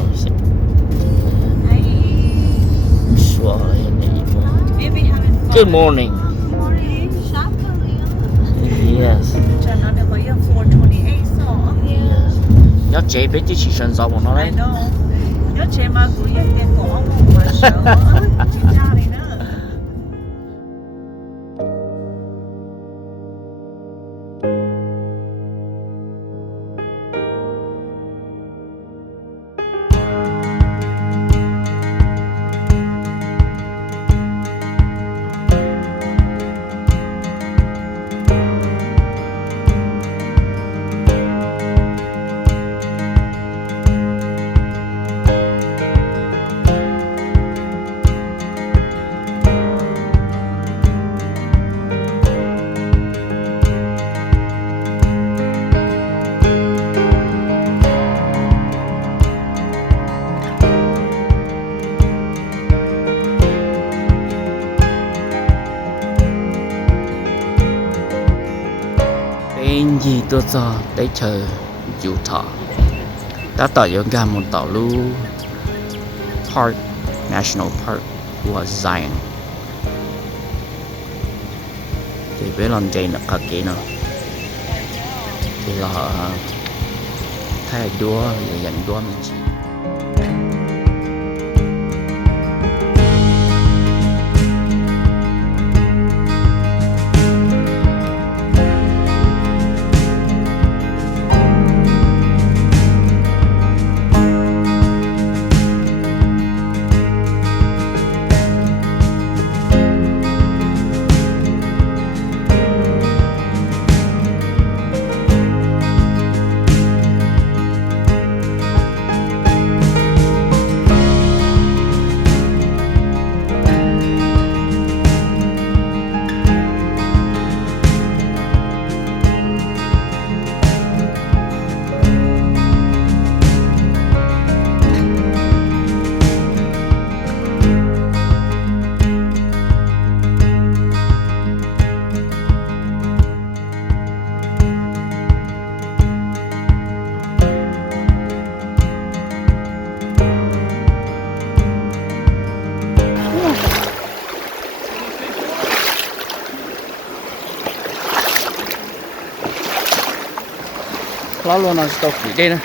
走一下。说了Good morning. Yes. Yes. Nhớ chế biết chứ chỉ sân gió của nó đấy. Nhớ chế mà cũng yên tiền của ông mà sợ chị cha đi nữa. เป็นยี่ตัวจอได้เจอยูทาห์ถ้าต่อยงานมันต่อรู้ Park National Park ว่า Zion ที่เป็นลำใจนักขับกินเนาะที่เราถ้าดูอย่างดูมันจี Nó luôn là tàu quỷ đây nè,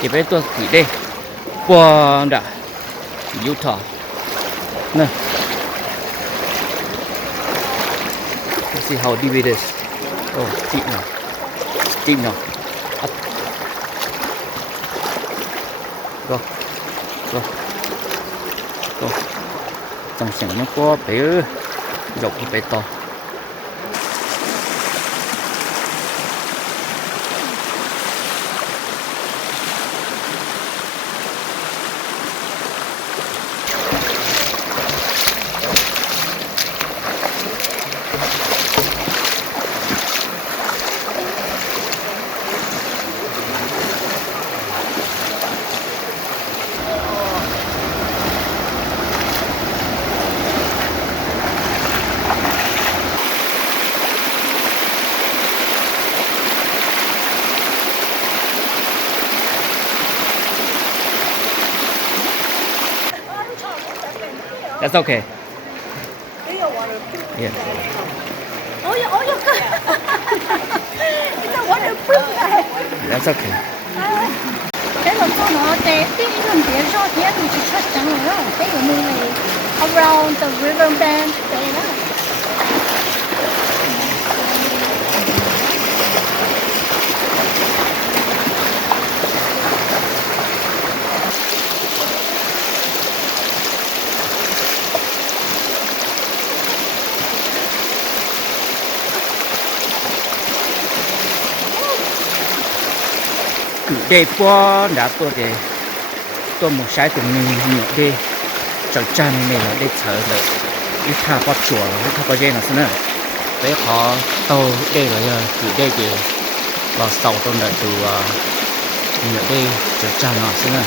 thì bé tàu quỷ đây, qua đã Utah, nè, let's see how deep it is. Oh, deep now, up, go, trong sảnh nó có bé dọc bé to. That's okay. Yeah. It's a waterproof. That's okay. Thế là con nó té tí lần té cho té thì chỉ chắc chắn rồi đó. Thế ở nơi này around the river bend té đó. Đây qua đã tôi một sai của mình nhiều đây cháu cha này là đây chờ đợi ít tha qua chùa là ít tha qua dây là thế nào đấy họ tàu đây là từ đây thì vào sau tôi đợi từ nhiều đây cháu cha nó thế nào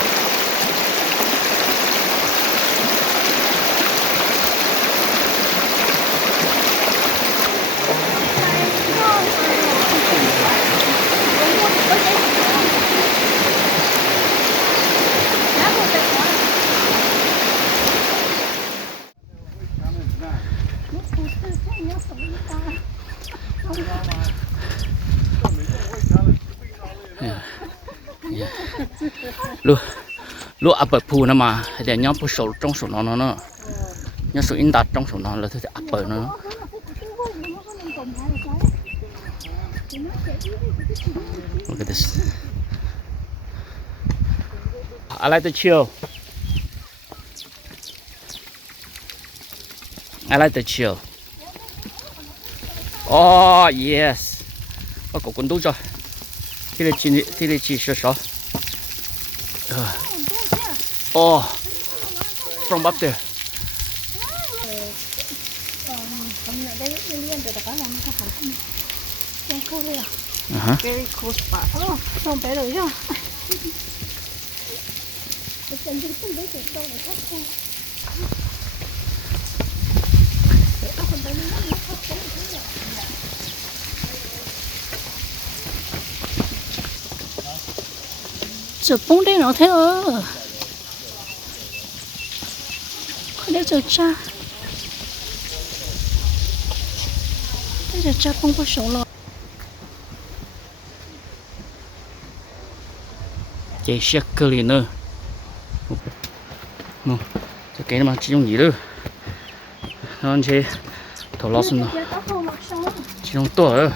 lúc à bờ phù nó mà để nhau bù sầu trong sầu nó nhau sầu in đặt trong sầu nó là thôi à bờ nó look at this I like the chill I like the chill oh yes có cổ cuốn đúng rồi thì là chỉ sửa sửa oh from up there Very cool spot. Không phải rồi chứ. Chụp bông đây nó thế ơ. Đây chụp cha. Đây chụp cha bông có sổ lọ. cái xe cơ liền nữa cái cái mà chỉ dùng gì nữa nó chỉ thổ lót xuống nó chỉ dùng to rồi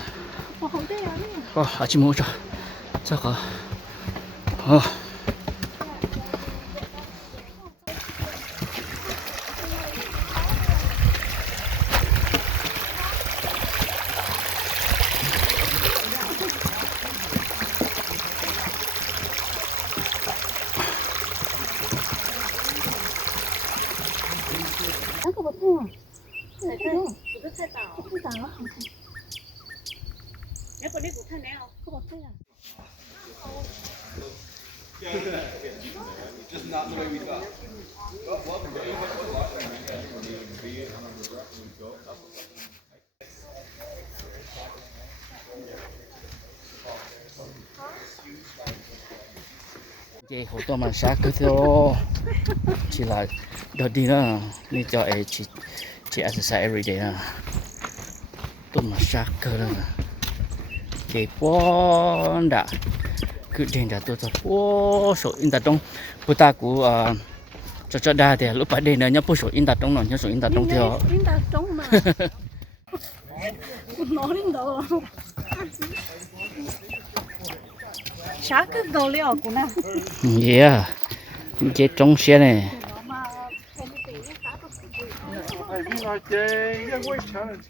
à chỉ mua cho chắc cả cái hồ tôm mà sát cứ theo chỉ là đợt đi nữa đi cho ấy chỉ exercise every day à tôm mà sát cơ đó cái bốn đã cứ đến đã tôi cho bốn số in đặt trong bữa ta của cho đa thì lúc bắt đây nữa nhớ bốn số in đặt trong nó nhớ số in đặt trong theo in đặt trong mà nó lên đó sát cái đầu liao của nó yeah cái trong xe này Hey, wie maakt jij? Ja, goeie challenge.